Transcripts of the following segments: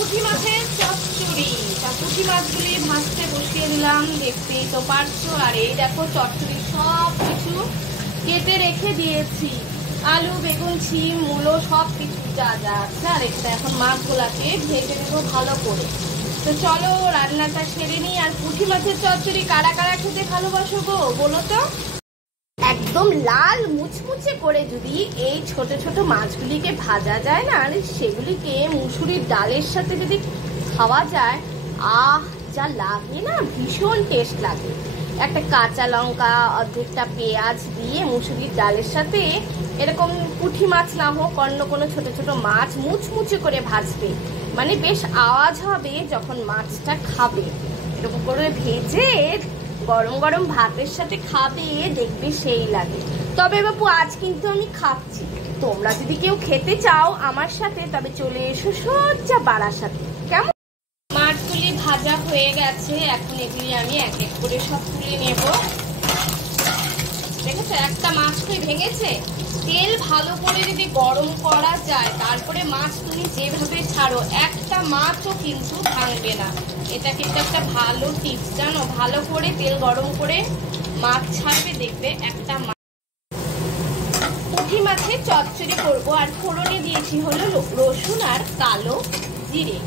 পুঁটি মাছের চচ্চড়ি। পুঁটি মাছগুলি ভাজতে বসিয়ে দিলাম, দেখতেই তো পারছো। আর এই দেখো চচ্চড়ি সব কিছু কেটে রেখে দিয়েছি, আলু, বেগুন, শিম, মূলো সব কিছু যা যা আছে। আর এটা এখন মাছগুলাকে ভেজে নেবো ভালো করে। তো চলো রান্নাটা সেরে নিই। আর পুঁটি মাছের চচ্চড়ি কারা কারা খেতে ভালোবাসো গো বলো তো? একদম লাল মুচমুচে করে যদি এই ছোট ছোট মাছগুলিকে ভাজা যায় না, আর সেগুলিকে মুসুরির ডালের সাথে যদি খাওয়া যায়, আহ যা লাগে না, ভীষণ টেস্ট লাগে। একটা কাঁচা লঙ্কা, অর্ধেকটা পেঁয়াজ দিয়ে মুসুরির ডালের সাথে এরকম পুঁটি মাছ না হোক অন্য কোনো ছোট ছোট মাছ মুচমুচে করে ভাজবে, মানে বেশ আওয়াজ হবে যখন মাছটা খাবে। এরকম করে ভেজে গরম গরম ভাতের সাথে খাবে, দেখবে সেই লাগে। তবে বাপু আজ কিন্তু আমি খাচ্ছি, তোমরা যদি কেউ খেতে চাও আমার সাথে তবে চলে এসো সোজা বারাসাতে। কেমন? মাছগুলি ভাজা হয়ে গেছে, এখন এগুলি আমি এক এক করে সব তুলে নেব। দেখেছো একটা মাছকে ভেঙেছে। তেল ভালো করে যদি গরম করা যায় তারপরে মাছ তুমি যেভাবে ছাড়ো, একটা মাছও কিন্তু ভাঙবে না। এটা কিন্তু একটা ভালো টিপস জানো, ভালো করে তেল গরম করে মাছ ছাড়বে, দেখবে একটা মাছ। পুঁটি মাছের চচ্চড়ি করবো, আর ফোড়নে দিয়েছি হলো রসুন আর কালো জিরে,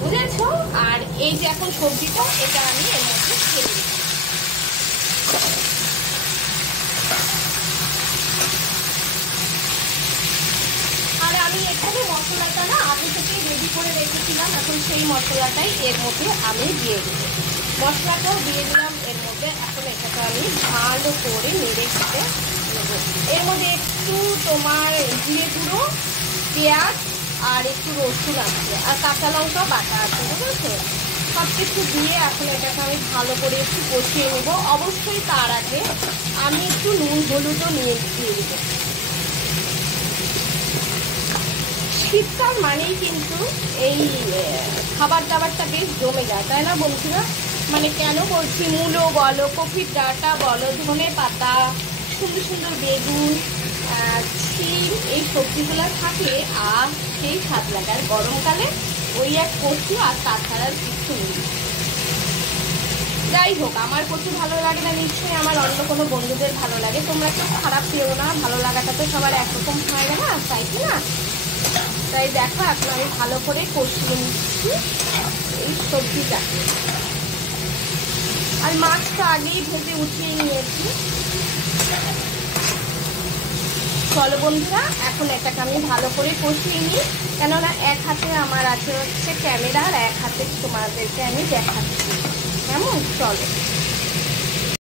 বুঝেছো? আর এই যে এখন সবজিটা, এটা আমি এর মধ্যে ছেড়ে দিচ্ছি। আর আমি এখানে মশলাটা না আগে থেকে রেডি করে রেখেছিলাম, এখন সেই মশলাটাই এর মধ্যে আমি দিয়ে দেবো। মশলাটাও দিয়ে দিলাম এর মধ্যে। এখন এটাকে আমি ভালো করে নেড়ে খেতে নেবো। এর মধ্যে একটু তোমার জিরে গুঁড়ো, পেঁয়াজ আর একটু রসুন আছে, আর কাঁচা লঙ্কা বাটা আছে, বুঝেছো? সব কিছু দিয়ে এখন এটাকে আমি ভালো করে একটু কষিয়ে নেব। অবশ্যই তার আগে আমি একটু নুন হলুদও দিয়ে দেবো। শীতকাল মানেই কিন্তু এই খাবার দাবারটা বেশ জমে যায়, তাই না বন্ধুরা? মানে কেন বলছি, মূলো বলো, কপির ডাঁটা বলো, ধনে পাতা, সুন্দর সুন্দর বেগুন, শিম, এই সবজিগুলো থাকলে আর সেই স্বাদ লাগে। আর গরমকালে ওই এক কচু, আর তাছাড়া কিছু নেই। যাই হোক, আমার কচু ভালো লাগে না, নিশ্চয়ই আমার অন্য কোনো বন্ধুদের ভালো লাগে। তোমরা কেউ খারাপ পেও না, ভালো লাগাটা তো সবার একরকম হয় না, তাই কি না? তাই দেখো এখন আমি ভালো করে কষিয়ে নিচ্ছি এই সবজিটাকে। আর মাছটা আগেই ভেজে উঠিয়ে নিয়েছি। চলো বন্ধুরা, এখন এটাকে আমি ভালো করে কষিয়ে নিই, কেননা এক হাতে আমার আছে হচ্ছে ক্যামেরা, আর এক হাতে তোমাদেরকে আমি দেখাচ্ছি। কেমন? চলো।